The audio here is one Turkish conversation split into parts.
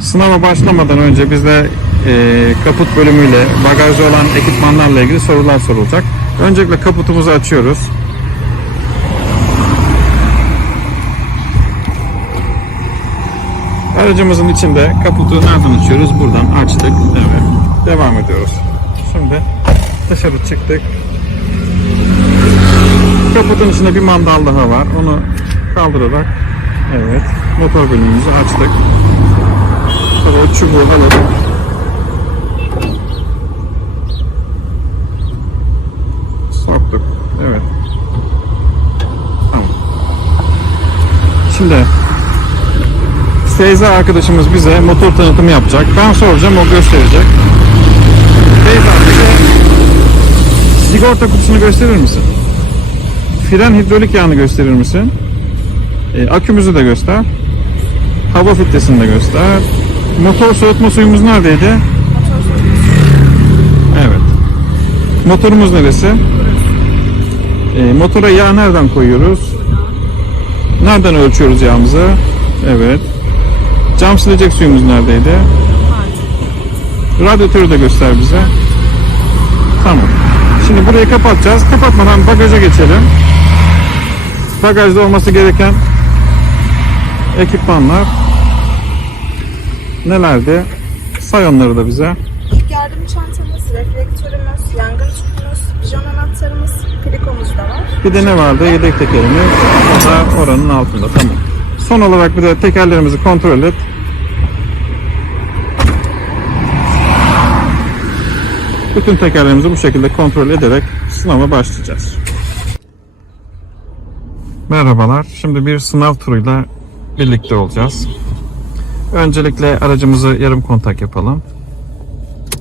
Sınava başlamadan önce bize e, kaput bölümüyle bagajda olan ekipmanlarla ilgili sorular sorulacak. Öncelikle kaputumuzu açıyoruz. Aracımızın içinde kaputu nereden açıyoruz? Buradan açtık. Evet. Devam ediyoruz. Şimdi dışarı çıktık. Kaputun içinde bir mandal daha var. Onu kaldırarak evet motor bölümümüzü açtık. Sonra o çubuğu alıp soktuk. Evet. Tamam. Şimdi Feyza arkadaşımız bize motor tanıtımı yapacak. Ben soracağım, o gösterecek. Feyza bize sigorta kutusunu gösterir misin? Fren hidrolik yağını gösterir misin? E, akümüzü de göster. Hava filtresini de göster. Motor soğutma suyumuz neredeydi? Evet. Motorumuz neresi? E, motora yağ nereden koyuyoruz? Nereden ölçüyoruz yağımızı? Evet. Cam silecek suyumuz neredeydi? Radyatörü de göster bize. Tamam. Şimdi burayı kapatacağız. Kapatmadan bagaja geçelim. Bagajda olması gereken ekipmanlar nelerdi? Say onları da bize. İlk yardım çantamız, reflektörümüz, yangın tüpümüz, bijon anahtarımız, plikomuz da var. Bir de ne vardı? Yedek tekerimiz. O da oranın altında. Tamam. Son olarak bir de tekerlerimizi kontrol et. Bütün tekerlerimizi bu şekilde kontrol ederek sınava başlayacağız. Merhabalar. Şimdi bir sınav turuyla birlikte olacağız. Öncelikle aracımızı yarım kontak yapalım.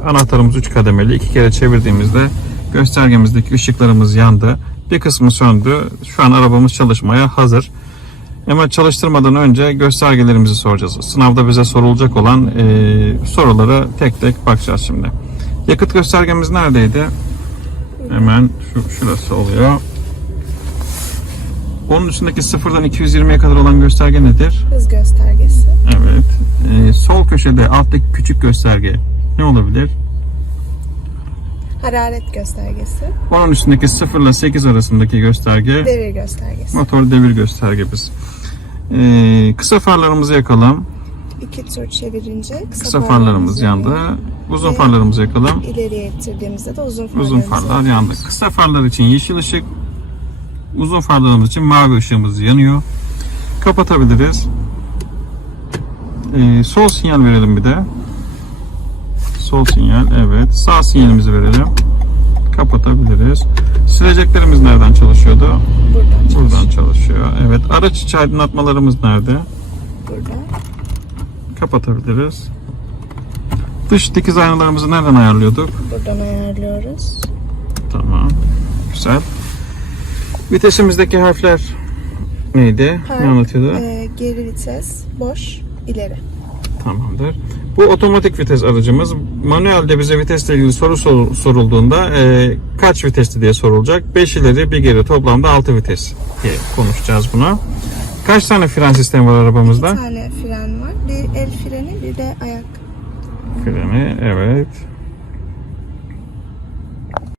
Anahtarımız 3 kademeli. iki kere çevirdiğimizde göstergemizdeki ışıklarımız yandı. Bir kısmı söndü. Şu an arabamız çalışmaya hazır. Ama çalıştırmadan önce göstergelerimizi soracağız. Sınavda bize sorulacak olan e, soruları tek tek bakacağız şimdi. Yakıt göstergemiz neredeydi? Hemen şu şurası oluyor. Onun üstündeki sıfırdan 220'ye kadar olan gösterge nedir? Hız göstergesi. Evet. E, sol köşede alttaki küçük gösterge ne olabilir? Hararet göstergesi. Onun üstündeki 0 ile 8 arasındaki gösterge Devir göstergesi. motor devir göstergemiz. Ee, kısa farlarımızı yakalım. İki tur çevirince kısa, Kısa farlarımız yandı. Uzun Ve- farlarımızı yakalım. İleriye ittirdiğimizde de uzun farlarımız Uzun farlar yandı. Kısa farlar için yeşil ışık, uzun farlarımız için mavi ışığımız yanıyor. Kapatabiliriz. Ee, sol sinyal verelim bir de. Sol sinyal, evet. Sağ sinyalimizi verelim. Kapatabiliriz. Sileceklerimiz nereden çalışıyordu? Buradan çalışıyor. Buradan çalışıyor. Evet. Araç içi aydınlatmalarımız nerede? Buradan. Kapatabiliriz. Dış dikiz aynalarımızı nereden ayarlıyorduk? Buradan ayarlıyoruz. Tamam. Güzel. Vitesimizdeki harfler neydi? Park, Ne anlatıyordu? e, geri vites, boş, ileri. Tamamdır. Bu otomatik vites aracımız. Manuelde bize vitesle ilgili soru sor- sorulduğunda e, kaç vitesli diye sorulacak. 5 ileri bir geri toplamda 6 vites diye konuşacağız buna. Kaç tane fren sistemi var arabamızda? tane fren var. Bir el freni, bir de ayak. Freni evet.